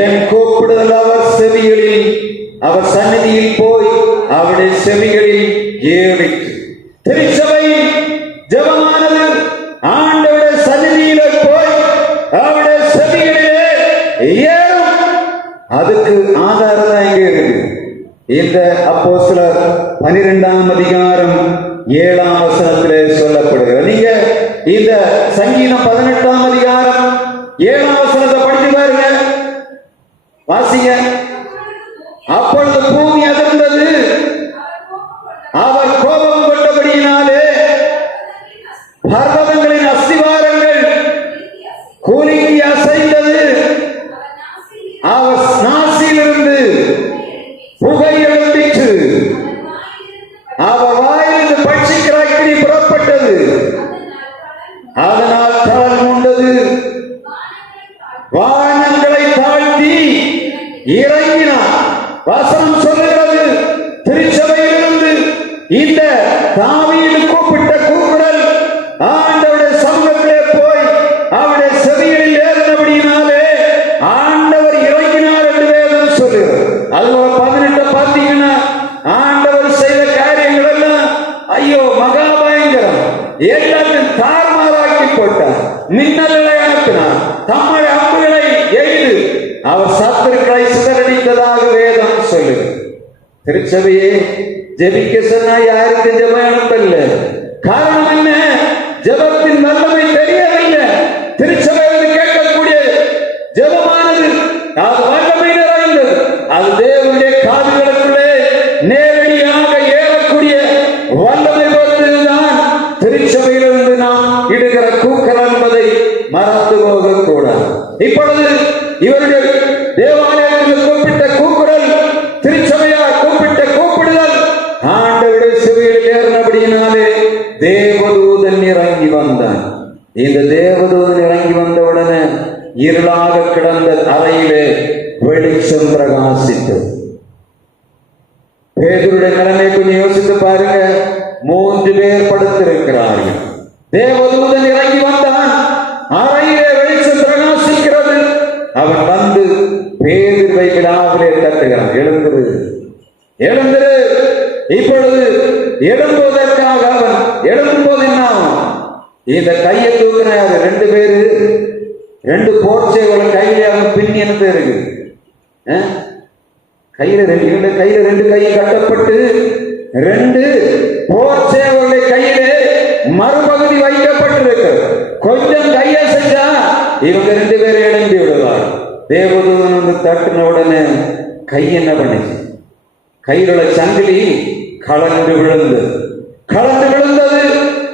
என் கூப்பிடுதல் அவர் செவிகளில், அவர் சந்நிதியில் போய் அவருடைய செவிகளில் ஏறிற்று. திருச்சபையின் ஜெபமானது ஆண்டவருடைய சந்நிதியில போய் அவருடைய செவிகளிலே ஏறும். அதுக்கு ஆதாரம் தான் இங்க இருக்கு. இந்த அப்போஸ்தலர் 12ஆம் அதிகாரம் 7ஆம் வசனத்திலே சொல்லப்படுகிறது. நீங்க இந்த சங்கீதம் 18ஆம் அதிகாரம் 7ஆம் வசனத்தை படிச்சு பாருங்க, வாசிங்க. அப்பொழுது பூமி அதிர்ந்தது, அவர் கோபம் கொண்டபடியினாலே பர்வதங்களின் அஸ்திவாரங்கள் குலுங்கி அசைந்தது. அவர் நாசியிலிருந்து புகை எழும்பிற்று, அவர் வாயிலிருந்து பட்சிக்கிற அக்கினி புறப்பட்டது, அதனால் கடல் மூண்டது, வானங்களை தாழ்த்தி இறங்கினார். வசனம் சொல்லுகிறது, திருச்சபையிலிருந்து இந்த தாவீது கூப்பிட்ட கூக்குரல் ஆண்டவருடைய சமூகத்திலே போய் அவருடைய செவிகளில் ஏறினபடியினாலே ஆண்டவர் இறங்கினார் என்று வேதம் சொல்லுகிறது. அதுல 18 பார்த்தீங்கன்னா ஆண்டவர் செய்த காரியங்கள் எல்லாம் ஐயோ மகா பயங்கரம். எல்லாத்தையும் தாறுமாறாக்கி போட்டார், மின்னல்களை அனுப்பினார், தம்முடைய அம்புகளை எய்து அவர் சத்துருக்களை சிதறடித்ததாக வேதம் சொல்லுது. திருச்சபையே ஜெபிக்க சொன்னா யாருக்கு ஜெபம் அனுப்பல. காரணம் என்ன? ஜெபத்தின் வல்லமை தெரியவில்லை. திருச்சபையில் கேட்கக்கூடிய ஜெபமானது அது வல்லமை நிறைந்தது. அது தேவனுடைய காதுகளுக்குள்ளே நேரடியாக ஏறக்கூடிய வல்லமை பொறுத்ததுதான் திருச்சபையிலிருந்து நாம் இடுகிற கூக்கல் என்பதை மறந்து போகக்கூடாது. இப்பொழுது இவருடைய தேவாலயத்தில் கூப்பிட்ட கூக்குரல், திருச்சபையார் கூப்பிட்ட கூப்பிடுதல் ஆண்டவருடைய செவியில் ஏறினபடியினாலே தேவதூதன் இறங்கி வந்தான். இந்த தேவதூதன் இறங்கி வந்தவுடனே இருளாக கிடந்த அறையிலே வெளிச்சம் பிரகாசித்தது. பேதுருடைய நிலைமை கொஞ்சம் யோசித்து பாருங்க. 3 பேர் படுத்திருக்கிறார்கள். தேவதூதன் இறங்கி வந்தான், அறையிலே வெளிச்சம் பிரகாசிக்கிறது. அவன் வந்து பேதுருவை விழாவிலே தட்டுகிறான், எழுந்திரு எழுந்திரு. இப்பொழுது எழும்புவதற்காக அவன் எழும்பும்போது என்ன ஆகும்? இந்த கையை தூக்கினாரு. 2 பேரு 2 போர்ச்சைகளை கையில அவன் பின்னியனது இருக்கு. கையில 2 கை கட்டப்பட்டு 2 போர்ச்சேவர்களுடைய கையிலே மறுபகுதி வைக்கப்பட்டிருக்கு. கொஞ்சம் கையை செஞ்சா இவங்க 2 பேரும் எழும்பி விடுவார். தேவதூதன் வந்து தட்டின உடனே கை என்ன பண்ணுச்சு? கையில் உள்ள சங்கிலி கலந்து விழுந்தது.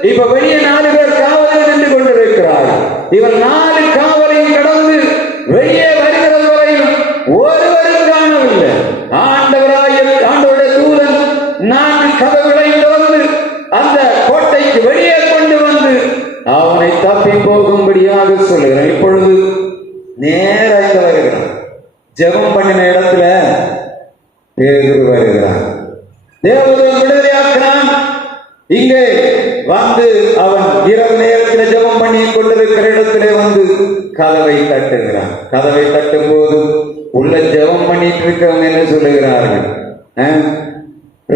இப்ப வெளியே 4 பேர் காவலில் நின்று கொண்டிருக்கிறார்கள். இவர் 4 காவலையும் கடந்து வெளியே வருகிறது வரையும் ஒருவரும் காணவில்லை. ஆண்டவருடைய தூதன் 4 கதவுகளை திறந்து அந்த கோட்டைக்கு வெளியே கொண்டு வந்து அவனை தப்பி போகும்படியாக சொல்லுகிறான். இப்பொழுது நேராக வருகிறான். ஜெபம் பண்ணின இடத்துல பேதுரு வருகிறான். தேவதூதன் விடுதலையாக்கிறான். இங்கே வந்து அவன் இரவு நேரத்தில் ஜெபம் பண்ணி கொண்டிருக்கிற இடத்திலே வந்து கதவை தட்டுகிறான். கதவை தட்டும் போது உள்ள ஜெபம் பண்ணிட்டு இருக்கவங்க என்ன சொல்லுகிறார்கள்?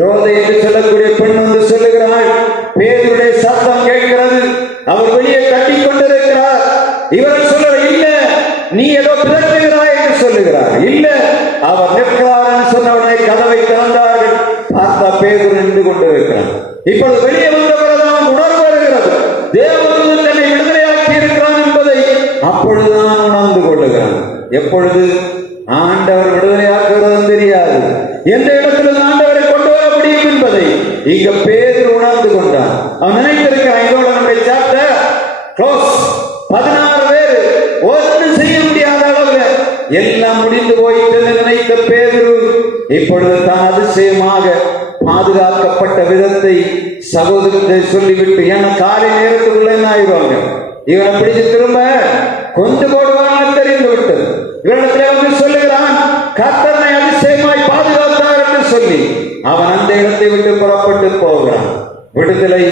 ரோதை என்று சொல்லக்கூடிய பெண் வந்து சொல்லுகிறாள், பேதுருடைய சத்தம் கேட்கிறது, அவர் வெளியே தட்டி கொண்டிருக்கிறார். இவர் சொல்ற இல்ல, நீ ஏதோ பிதற்றுகிறாய் என்று சொல்லுகிறார். இல்ல, அவர் நிற்கிறார் சொன்னவனை கதவை திறந்தார்கள். பார்த்தா பேதுரு நின்று கொண்டிருக்கிறார். இப்பொழுது வெளியே வந்தவர்தான் உணர்வு வருகிறது, தேவதூதன் தன்னை விடுதலையாக்கி இருக்கிறான் என்பதை அப்பொழுதுதான் உணர்ந்து கொள்ளுகிறான். எப்பொழுது ஆண்டவர் விடுதலையாக்குகிறது தெரியாது, எந்த இடத்துல ஆண்டவரை கொண்டு வர முடியும் என்பதை இங்க பேதுரு உணர்ந்து கொண்டான். அவன் நினைத்திருக்கிறான், இதோட நம்முடைய சாப்டர் க்ளோஸ். 16 பேர் ஒன்றும் செய்ய முடியாத அளவுல எல்லாம் முடிந்து போயிட்டு நினைத்த பேதுரு இப்பொழுது தான் அதிசயமாக பாதுகாக்கப்பட்ட விதத்தை சகோதரத்தை சொல்லிவிட்டு, ஏன்னா காலை நேரத்துக்குள்ள என்ன ஆயிடுவாங்க, இவனை பிடிச்சு திரும்ப கொண்டு போடுவாங்க தெரிந்து விட்டது. இவனிடத்துல வந்து சொல்லுகிறான், கர்த்தனை அதிசயமாய் பாதுகாத்தார் என்று சொல்லி அவன் அந்த இடத்தை விட்டு புறப்பட்டு போகிறான். விடுதலை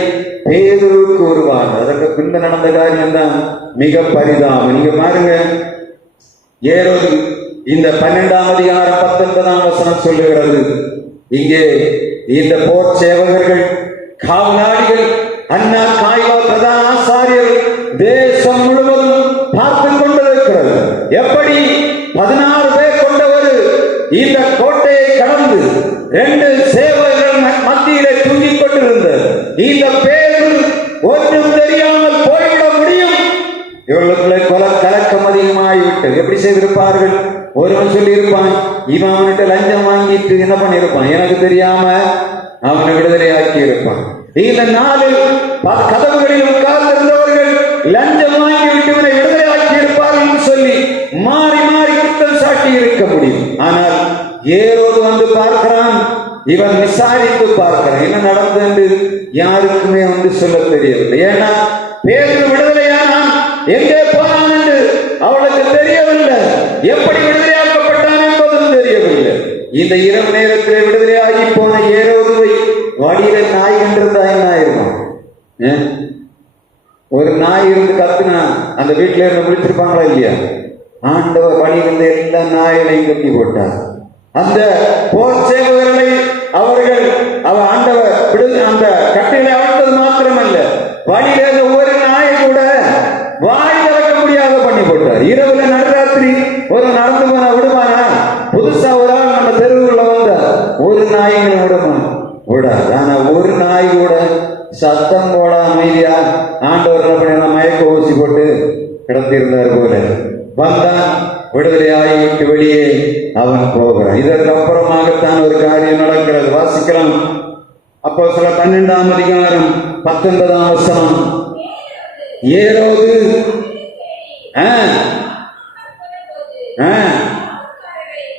பேதுருவுக்கு உருவாங்க. அதற்கு பின்பு நடந்த காரியம் தான் மிக பரிதாபம். நீங்க பாருங்க, ஏரோது இந்த 12ஆம் அதிகாரம் 19ஆம் வசனம் சொல்லுகிறது. இங்கே இந்த போர் சேவகர்கள், காவலாளிகள், அண்ணா காய்வா பிரதான ஆசாரியர்கள் தேசம் முழுவதும் பார்த்து கொண்டிருக்கிறது. எப்படி 16 பேர் கொண்ட ஒரு இந்த கோட்டையை கடந்து 2 சேவகர்கள் மத்தியிலே தூங்கிக் கொண்டிருந்த இந்த பேரு ஒன்றும் தெரியாமல் போய்விட முடியும்? இவர்களுக்குள்ளே கலக்கம் அதிகமாகிவிட்டது. எப்படி செய்திருப்பார்கள்? ஒருவன் சொல்லி இருப்பான், இவன் அவன்கிட்ட லஞ்சம் வாங்கிட்டு என்ன பண்ணிருப்பான், எனக்கு தெரியாம அவனை விடுதலை ஆக்கி இருப்பான். இந்த 4 கதவுகளில் உட்கார்ந்திருந்தவர்கள் லஞ்சம் வாங்கிவிட்டு இவனை விடுதலை ஆக்கி இருப்பார்கள் என்று சொல்லி மாறி மாறி குற்றம் சாட்டி இருக்க முடியும். ஆனால் ஏரோது வந்து பார்க்கிறான், இவன் விசாரித்து பார்க்கிறான், என்ன நடந்தது என்று யாருக்குமே வந்து சொல்ல தெரியவில்லை. ஏன்னா பேதுரு விடுதலையானான், எங்கே போனான் என்று அவளுக்கு தெரியவில்லை, எப்படி விடுதலையாக்கப்பட்டான் என்பதும் தெரியவில்லை. இந்த இரவு நேரத்தில் விடுதலையாகி போன ஏரோதுவை வழியில நாய் கண்டிருந்தா என்ன ஆயிருக்கும்? ஒரு நாய் இருந்து கத்துனா அந்த வீட்டுல இருந்து முடிச்சிருப்பாங்களா இல்லையா? ஆண்டவர் வழியிலிருந்து எல்லா நாய்களையும் கட்டி போட்டார். அந்த போர் சேவகர்களை அவர்கள் ஆண்டவர் அந்த கட்டையில அழுத்தது மாத்திரமல்ல, வழியில இருந்த ஒரு நாயை கூட வாய் திறக்க முடியாத பண்ணி போட்டார். இரவுல நடுராத்திரி ஒரு நடந்து போனா விடுவானா? புதுசா ஒரு ஆள் நம்ம தெருவுல வந்த ஒரு நாய்களை விடுமா? விடாது. ஆனா ஒரு நாய் கூட சத்தம் போட அமைதியா ஆண்டவர் மயக்க ஊசி போட்டு கிடந்திருந்தார் போல வந்தான். விடுதலை ஆகிவிட்டு வெளியே அவன் போகிறான். இதற்கு அப்புறமாகத்தான் ஒரு காரியம் நடக்கிறது. வாசிக்கலாம். அப்போஸ்தலர் 12ஆம் அதிகாரம் 19ஆம் வசனம். ஏரோது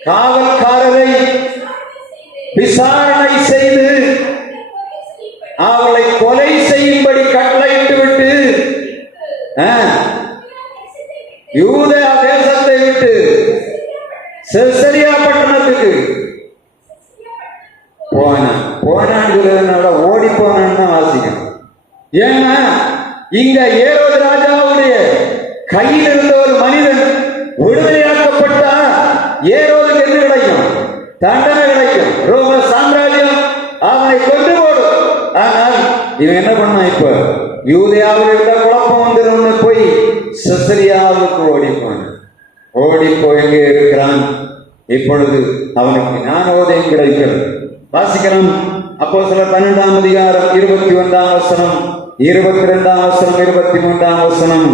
காவல்காரரை விசாரணை செய்து அவளை கொலை செய்யும்படி கட்டளையிட்டு விட்டு யூதேயா தேசத்தை விட்டு செசரியா பட்டணத்துக்கு போனான்னு ஓடி போனான்னு வாசிக்கணும். ஏன்னா இங்க ஏரோது ராஜாவுடைய கையில் இருந்த ஒரு மனிதன் விடுதலையாக்கப்பட்டா ஏரோதுக்கு என்ன கிடைக்கும்? தண்டனை கிடைக்கும். ரோம சாம்ராஜ்யம் அவனை கொண்டு போடும். ஆனால் இவன் என்ன பண்ணான்? இப்ப யூதேயாவில் இருந்த குழப்பம் வந்துடும் போய் செசரியாவுக்கு ஓடி போய் இருக்கிறான். இப்பொழுது அவனுக்கு ஞானோதயம் கிடைக்கிறது. வாசிக்கலாம். அப்போஸ்தலர் 12ஆம் அதிகாரம் 21ஆம் வசனம், 22ஆம் வசனம், 23ஆம் வசனம்.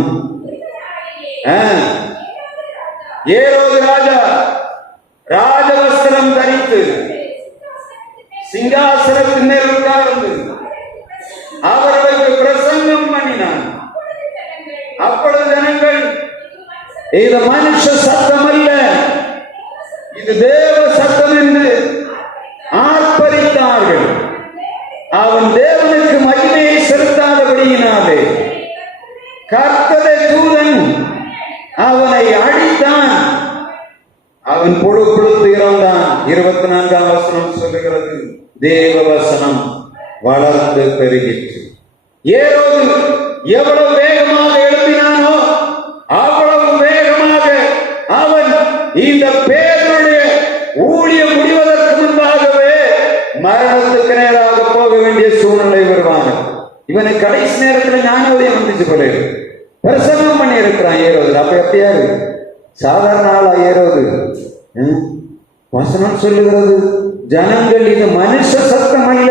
ஏரோது ராஜா ராஜவஸ்திரம் தரித்து சிங்காசனத்தின் மேல் உட்கார்ந்து அவர்களுக்கு பிரசங்கம் பண்ணினான். அப்பொழுது ஜனங்கள், இது மனுஷ சத்தம் அல்ல, இது தேவ சத்தம் என்று ஆர்ப்பரித்தார்கள். அவன் தேவனுக்கு மகிமையை செலுத்தாதபடியினாலே கர்த்தருடைய தூதன் அவனை அடித்தான். அவன் புழுத்து இறந்தான். 24ஆம் வசனம் சொல்லுகிறது, தேவ வசனம் வளர்ந்து பெருகிற்று. ஏரோது எவ்வளவு வேகமாக எழுப்பினானோ அவ்வளவு வேகமாக அவன் இந்த பேருடைய ஊழியம் முடிவதற்கு முன்பாகவே மரணத்துக்கு நேராக போக வேண்டிய சூழ்நிலை வருவாங்க. இவனை கடைசி நேரத்தில் ஞானோதயம் வந்துச்சு போல பிரசங்கம் பண்ணி இருக்கிறான் ஏரோது. அப்ப எப்படியாரு சாதாரண ஆளா ஏரோது? வசனம் சொல்லுகிறது, ஜனங்கள் இது மனுஷ சத்தம் அல்ல,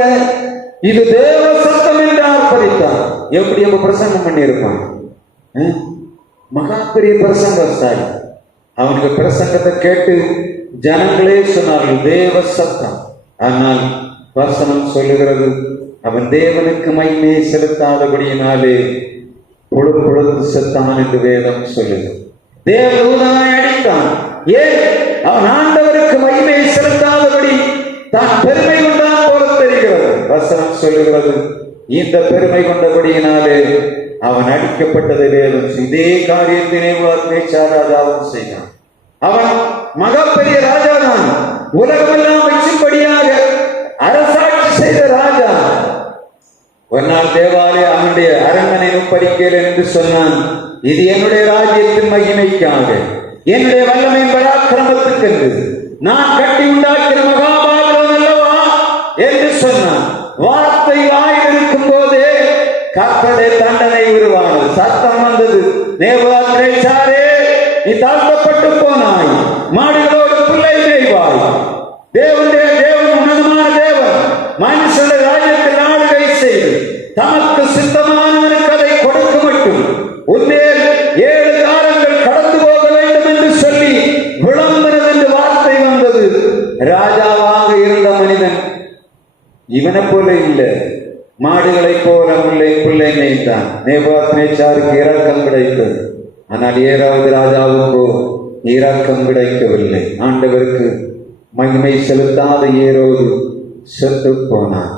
இது தேவ சத்தம் என்று ஆர்ப்பரித்தான். எப்படி நம்ம பிரசங்கம் பண்ணி இருப்பான்? மகா பெரிய பிரசங்கஸ்தாய். அவனுக்கு பிரசங்கத்தை கேட்டு ஜனங்களே சொன்னார்கள் தேவ சத்தம். ஆனால் வசனம் சொல்லுகிறது, அவன் தேவனுக்கு மகிமையை செலுத்தாதபடியினாலே பொழுது செத்தான் என்று வேதம் சொல்லுகிறது. தேவதூதனை அடித்தான். ஏன்? அவன் ஆண்டவருக்கு மகிமையை செலுத்தாதபடி தான் பெருமை கொண்டான் போல தெரிகிறது. வசனம் சொல்லுகிறது, இந்த பெருமை கொண்டபடியினாலே அவன் அடிக்கப்பட்டதை வேதம். இதே காரியத்தினை ராஜாவும் செய்தான். அவன் மகப்பெரிய ராஜா தான். உலகமெல்லாம் வச்சும்படியாக அரசாட்சி செய்த ராஜா. ஒரு நாள் தேவாலய அவனுடைய அரண்மனை படிக்கல என்று சொன்னான், இது என்னுடைய ராஜ்யத்தின் மகிமைக்காக, என்னுடைய வல்லமை பராக்கிரமத்துக்கென்று நான் கட்டி உண்டாக்கின மகாபாபிலோன் அல்லவா என்று சொன்னான். வார்த்தை வாயில் இருக்கும் போதே கர்த்தருடைய தண்டனை உருவானது. சத்தம் வந்தது, நேபுகாத்நேச்சாரே, நீ தாழ்த்தப்பட்டு போனாய், மாடுகளோடு புல்லை மேய்வாய். தேவன் உன்னதமான தேவன் மனுஷனுடைய ராஜ்யத்தில் ஆளுகை செய்து தமக்கு சித்தமானவனுக்கு அதை கொடுக்க மட்டும் உன்மேல் 7 காலங்கள் கடந்து போக வேண்டும் என்று சொல்லி விளம்பினது என்று வார்த்தை வந்தது. ராஜாவாக இருந்த மனிதன் இவனை போல இல்லை, மாடுகளை போல புல்லை மேய்த்தான். நேபுகாத்நேச்சாருக்கு இரக்கம் கிடைத்தது. ஆனால் 7வது ராஜாவுக்கோ இரக்கம் கிடைக்கவில்லை. ஆண்டவருக்கு மகிமை செலுத்தாத ஏரோது செத்து போனான்.